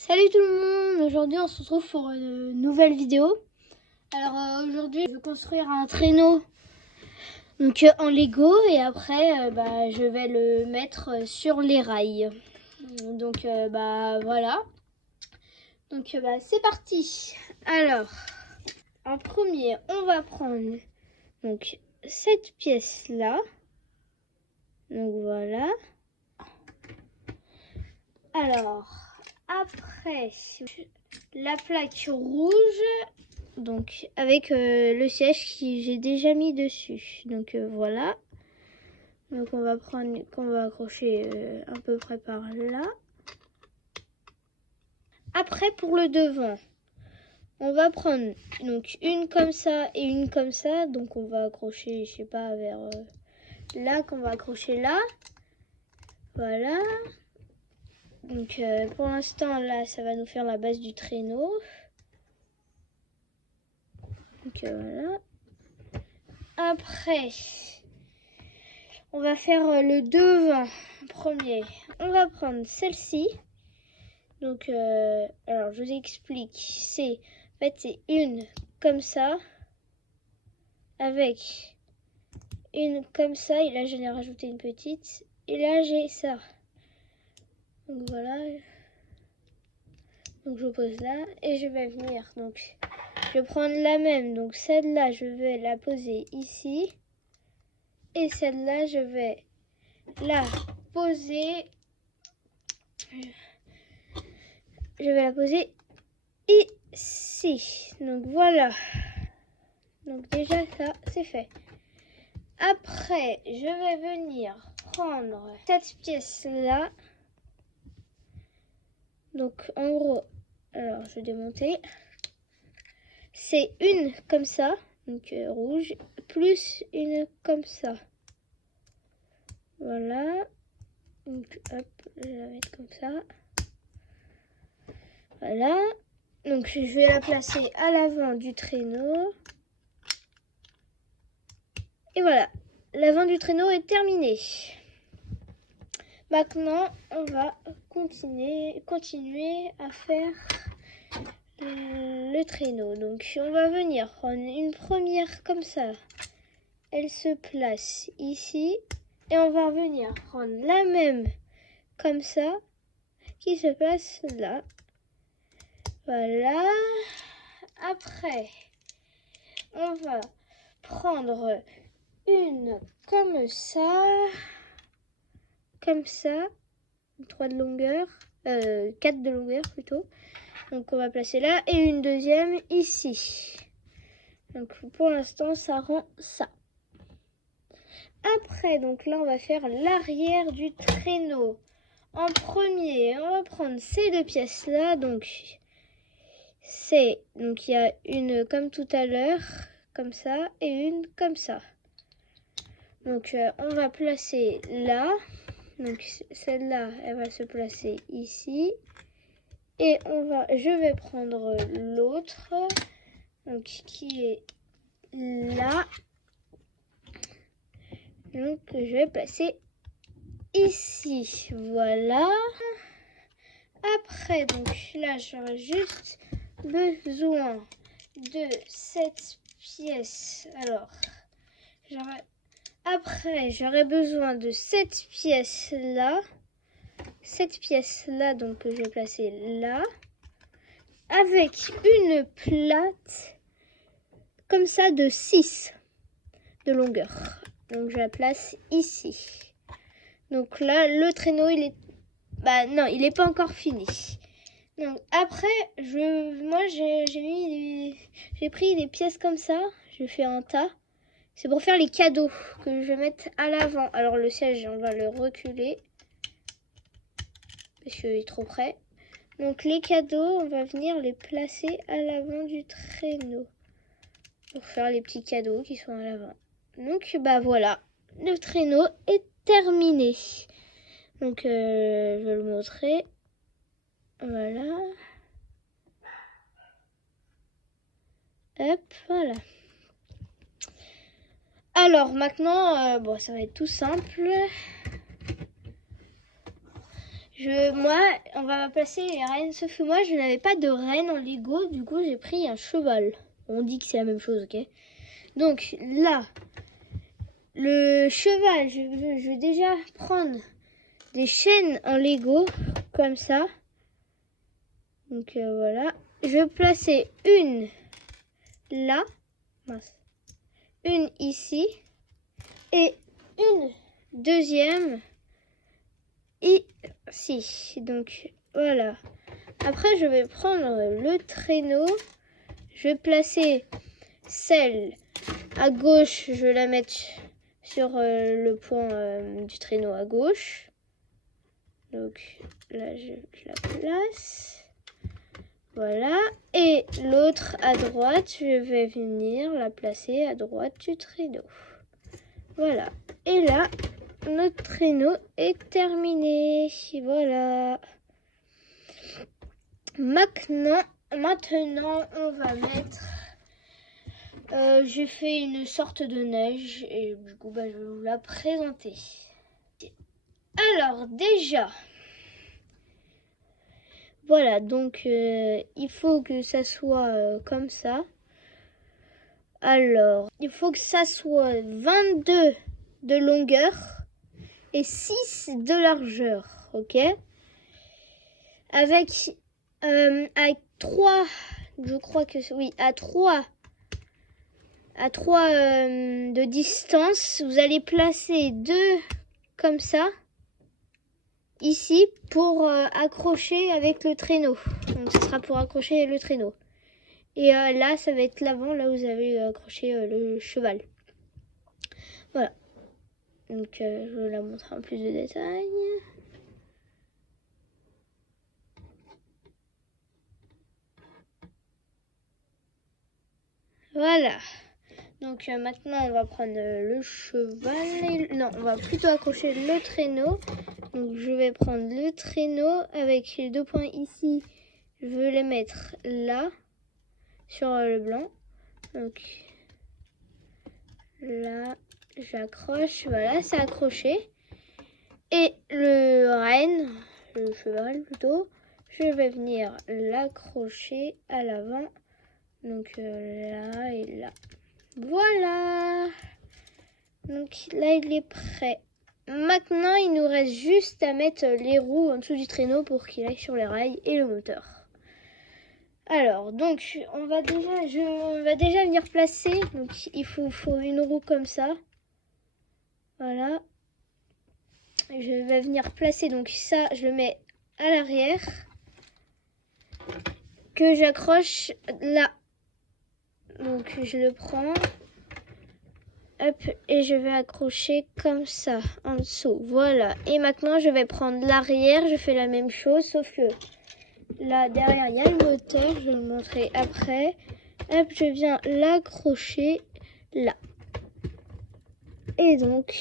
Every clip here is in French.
Salut tout le monde, aujourd'hui on se retrouve pour une nouvelle vidéo. Alors aujourd'hui je vais construire un traîneau en Lego et après je vais le mettre sur les rails. Voilà. C'est parti. Alors en premier on va prendre cette pièce là. Donc voilà. Alors après la plaque rouge, donc avec le siège que j'ai déjà mis dessus. Voilà. Donc on va prendre, qu'on va accrocher à peu près par là. Après pour le devant, on va prendre donc une comme ça et une comme ça. Donc on va accrocher, je sais pas, vers là, qu'on va accrocher là. Voilà. Donc pour l'instant là, ça va nous faire la base du traîneau. Donc voilà. Après, on va faire le devant premier. On va prendre celle-ci. Donc, alors je vous explique. C'est une comme ça, avec une comme ça. Et là, j'en ai rajouté une petite. Et là, j'ai ça. Donc voilà. Donc je pose là et je vais venir. Donc, je vais prendre la même. Donc celle-là, je vais la poser ici. Et celle-là, je vais la poser. Je vais la poser ici. Donc voilà. Donc déjà ça, c'est fait. Après, je vais venir prendre cette pièce-là. Donc en gros, alors je vais démonter. C'est une comme ça, donc rouge, plus une comme ça. Voilà. Donc hop, je vais la mettre comme ça. Voilà. Donc je vais la placer à l'avant du traîneau. Et voilà, l'avant du traîneau est terminé. Maintenant, on va continuer à faire le traîneau. Donc on va venir prendre une première comme ça. Elle se place ici. Et on va venir prendre la même comme ça, qui se place là. Voilà. Après, on va prendre une comme ça, 3 de longueur, 4 de longueur plutôt. Donc on va placer là et une deuxième ici. Donc pour l'instant ça rend ça. Après donc là on va faire l'arrière du traîneau. En premier on va prendre ces deux pièces là. Donc il y a une comme tout à l'heure, comme ça, et une comme ça. Donc on va placer là. Donc celle-là, elle va se placer ici. Et je vais prendre l'autre, donc qui est là. Donc je vais placer ici. Voilà. Après, donc là, j'aurai juste besoin de cette pièce. Alors, j'aurai besoin de cette pièce-là. Cette pièce-là, donc que je vais placer là. Avec une plate comme ça de 6 de longueur. Donc je la place ici. Donc là, le traîneau, il est... non, il n'est pas encore fini. Donc après, j'ai pris des pièces comme ça. Je fais un tas. C'est pour faire les cadeaux que je vais mettre à l'avant. Alors le siège, on va le reculer. Parce qu'il est trop près. Donc les cadeaux, on va venir les placer à l'avant du traîneau. Pour faire les petits cadeaux qui sont à l'avant. Donc voilà, le traîneau est terminé. Donc je vais le montrer. Voilà. Hop, voilà. Alors maintenant, ça va être tout simple. Moi, on va placer les reines, sauf que moi, je n'avais pas de reine en Lego, du coup, j'ai pris un cheval. On dit que c'est la même chose, ok? Donc là, le cheval, je vais déjà prendre des chaînes en Lego, comme ça. Donc voilà. Je vais placer une là, une ici, et une deuxième ici. Donc voilà. Après, je vais prendre le traîneau. Je vais placer celle à gauche. Je vais la mettre sur le point du traîneau à gauche. Donc là, je la place. Voilà. Et l'autre à droite, je vais venir la placer à droite du traîneau. Voilà. Et là, notre traîneau est terminé. Voilà. Maintenant, on va mettre... j'ai fait une sorte de neige et du coup, je vais vous la présenter. Alors, déjà... Voilà, donc il faut que ça soit comme ça. Alors, il faut que ça soit 22 de longueur et 6 de largeur, ok? Avec 3, je crois que oui, à 3 de distance, vous allez placer 2 comme ça. Ici pour accrocher avec le traîneau. Donc ce sera pour accrocher le traîneau. Et là ça va être l'avant, là où vous avez accroché le cheval. Voilà. Donc je vais la montrer en plus de détails. Voilà. Donc maintenant on va prendre le cheval. Non, on va plutôt accrocher le traîneau. Donc je vais prendre le traîneau avec les 2 points ici. Je veux les mettre là sur le blanc. Donc là j'accroche. Voilà, c'est accroché. Et le renne, le cheval plutôt, je vais venir l'accrocher à l'avant. Donc là et là. Voilà. Donc là il est prêt. Maintenant il nous reste juste à mettre les roues en dessous du traîneau pour qu'il aille sur les rails et le moteur. Alors donc on va déjà venir placer. Donc il faut une roue comme ça. Voilà. Je vais venir placer donc ça, je le mets à l'arrière. Que j'accroche là. Donc je le prends. Hop, et je vais accrocher comme ça, en dessous. Voilà. Et maintenant, je vais prendre l'arrière. Je fais la même chose, sauf que là, derrière, il y a le moteur. Je vais le montrer après. Hop, je viens l'accrocher là. Et donc,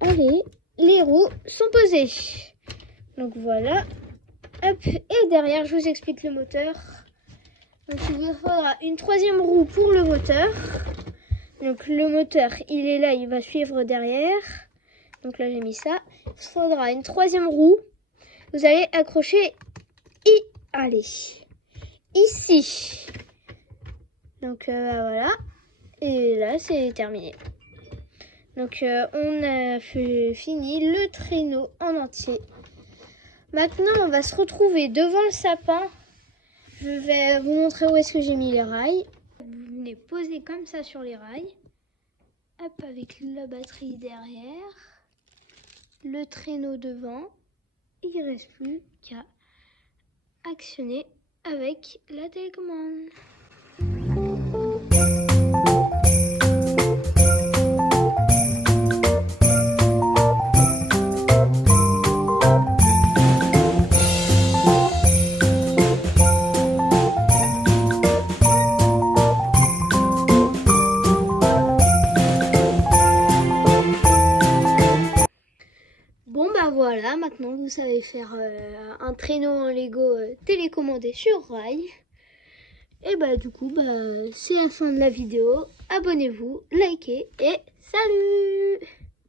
allez, les roues sont posées. Donc voilà. Hop, et derrière, je vous explique le moteur. Donc, il vous faudra une 3e roue pour le moteur. Donc le moteur, il est là, il va suivre derrière. Donc là, j'ai mis ça. Il vous faudra une 3e roue. Vous allez accrocher allez, ici. Donc voilà. Et là, c'est terminé. Donc on a fini le traîneau en entier. Maintenant, on va se retrouver devant le sapin. Je vais vous montrer où est-ce que j'ai mis les rails. Vous venez poser comme ça sur les rails. Hop, avec la batterie derrière. Le traîneau devant. Il ne reste plus qu'à actionner avec la télécommande. Voilà, maintenant vous savez faire un traîneau en Lego télécommandé sur rail. Et du coup, c'est la fin de la vidéo. Abonnez-vous, likez et salut!